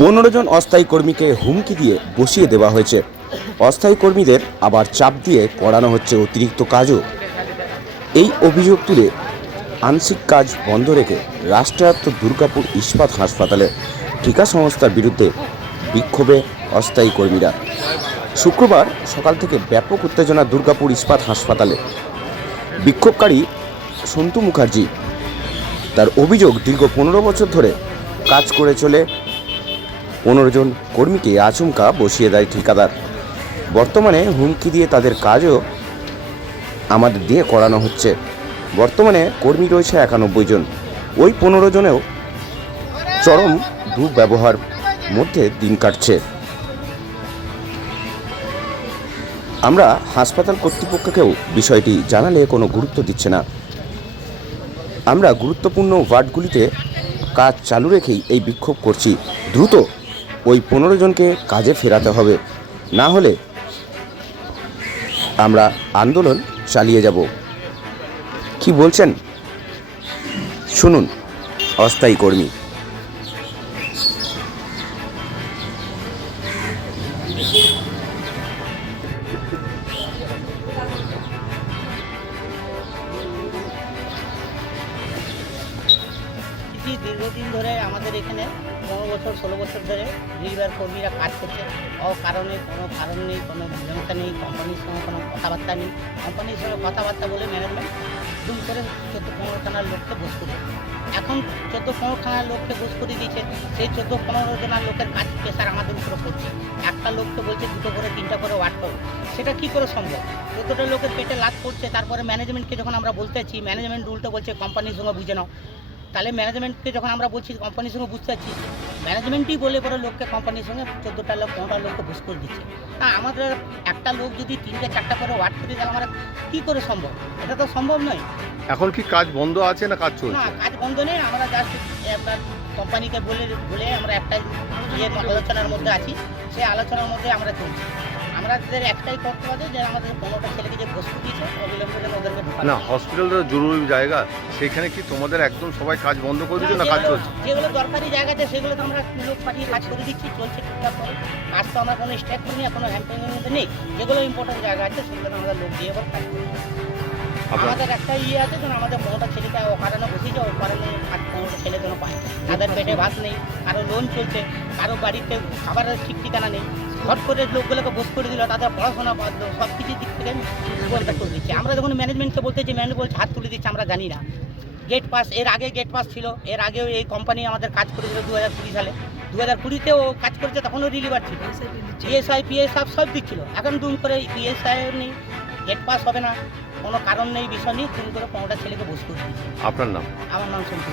পনেরো জন অস্থায়ী কর্মীকে হুমকি দিয়ে বসিয়ে দেওয়া হয়েছে। অস্থায়ী কর্মীদের আবার চাপ দিয়ে করানো হচ্ছে অতিরিক্ত কাজও। এই অভিযোগ তুলে আংশিক কাজ বন্ধ রেখে রাষ্ট্রায়ত্ত দুর্গাপুর ইস্পাত হাসপাতালে টিকা সংস্থার বিরুদ্ধে বিক্ষোভে অস্থায়ী কর্মীরা। শুক্রবার সকাল থেকে ব্যাপক উত্তেজনা দুর্গাপুর ইস্পাত হাসপাতালে। বিক্ষোভকারী সন্তু মুখার্জি তার অভিযোগ দীর্ঘ পনেরো বছর ধরে কাজ করে চলে পনেরো জন কর্মীকে আচমকা বসিয়ে দেয় ঠিকাদার। বর্তমানে হুমকি দিয়ে তাদের কাজও আমাদের দিয়ে করানো হচ্ছে। বর্তমানে কর্মী রয়েছে একানব্বই জন। ওই পনেরো জনেও চরম দুর্ব্যবহার মধ্যে দিন কাটছে। আমরা হাসপাতাল কর্তৃপক্ষকেও বিষয়টি জানালে কোনো গুরুত্ব দিচ্ছে না। আমরা গুরুত্বপূর্ণ ওয়ার্ডগুলিতে কাজ চালু রেখেই এই বিক্ষোভ করছি। দ্রুত ওই পনেরো জনকে কাজে ফেরাতে হবে। না হলে আমরা আন্দোলন চালিয়ে যাব। কি বলছেন? শুনুন, অস্থায়ী কর্মী। কৃষি দীর্ঘদিন ধরে আমাদের এখানে, পনেরো বছর, ষোলো বছর ধরে রিলওয়ের কর্মীরা কাজ করছে। অকারণে কোনো কারণ নেই, কোনো মীমাংসা নেই, কোম্পানির সঙ্গে কোনো কথাবার্তা নেই। কোম্পানির সঙ্গে কথাবার্তা বলে ম্যানেজমেন্ট দুম করে চোদ্দ পনেরো খানার লোককে বস করে। এখন চোদ্দ পনেরো খানার লোককে বস করে দিয়েছে সেই চোদ্দ পনেরো জনার লোকের কাজ প্রেশার আমাদের উপরে পড়ছে। একটা লোককে বলছে দুটো করে, তিনটা করে ওয়ার্ড করো। সেটা কি করে সম্ভব? চোদ্দোটা লোকের পেটে লাভ করছে তারপরে ম্যানেজমেন্টকে যখন আমরা বলতেছি ম্যানেজমেন্ট রুলটা বলছে, কোম্পানির সঙ্গে বুঝে নাও। তাহলে ম্যানেজমেন্টকে যখন আমরা বলছি কোম্পানির সঙ্গে বুঝতে পারছি ম্যানেজমেন্টই বলে পরে লোককে কোম্পানির সঙ্গে চোদ্দোটা লোক পনেরোটা লোককে বুঝ করে দিচ্ছে। তা আমাদের একটা লোক যদি তিনটে চারটা করে ওয়ার্ড করে তাহলে আমরা কী করে সম্ভব? এটা তো সম্ভব নয়। এখন কি কাজ বন্ধ আছে না কাজ না চলছে কাজ বন্ধ নেই আমরা জাস্ট আপনার কোম্পানিকে বলে বলে আমরা একটা ইয়ে আলোচনার মধ্যে আছি সেই আলোচনার মধ্যে আমরা চলছি। আমাদের একটাই করতে হবে যে আমাদের পনেরোটা ছেলেকে যে বস্তু দিয়েছে অবিলম্বে যেন ওদেরকে না হসপিটালটা জরুরি জায়গা। সেখানে কি তোমাদের একদম সবাই কাজ বন্ধ করে দিচ্ছে না কাজ চলছে? যেগুলো দরকারি জায়গাতে সেগুলো তো আমরা লোক পাঠিয়ে কাজ করে দিচ্ছি চলছে ঠিকঠাক করে কাজ তো আমরা কোনো স্ট্যাক করি না কোনো হ্যাম্পিংয়ের মধ্যে নেই। যেগুলো ইম্পর্টেন্ট জায়গা আছে সেগুলো আমরা লোক দিয়ে এবার কাজ করি আমাদের একটা ইয়ে আছে যেন আমাদের পনেরোটা ছেলেকে ও কারণে বসেছে ও কারণে কাজ পনেরোটা ছেলে যেন পায় তাদের পেটে ভাত নেই কারও লোন চলছে কারও বাড়িতে খাবারের ঠিক ঠিকানা নেই। হট করে লোকগুলোকে বস করে দিল তাদের পড়াশোনা বাদ সব কিছুর দিক থেকে বন্ধ করে দিচ্ছে। আমরা যখন ম্যানেজমেন্টকে বলতেছি ম্যানেজমেন্ট বলছে হাত তুলে দিচ্ছে আমরা জানি না। গেট পাস এর আগে গেট পাস ছিল এর আগেও এই কোম্পানি আমাদের কাজ করেছিল দু হাজার কুড়ি সালে। দু হাজার কুড়িতেও কাজ করেছে তখনও রিলিভার ছিল। পিএসআই পিএসআই সব দিচ্ছিল এখন দুম করে পিএসআই নেই গেট পাস হবে না কোনো কারণ নেই বিষয় নেই তুমি করে পনেরোটা ছেলেকে বস করে দিচ্ছে আপনার নাম? আমার নাম সন্তু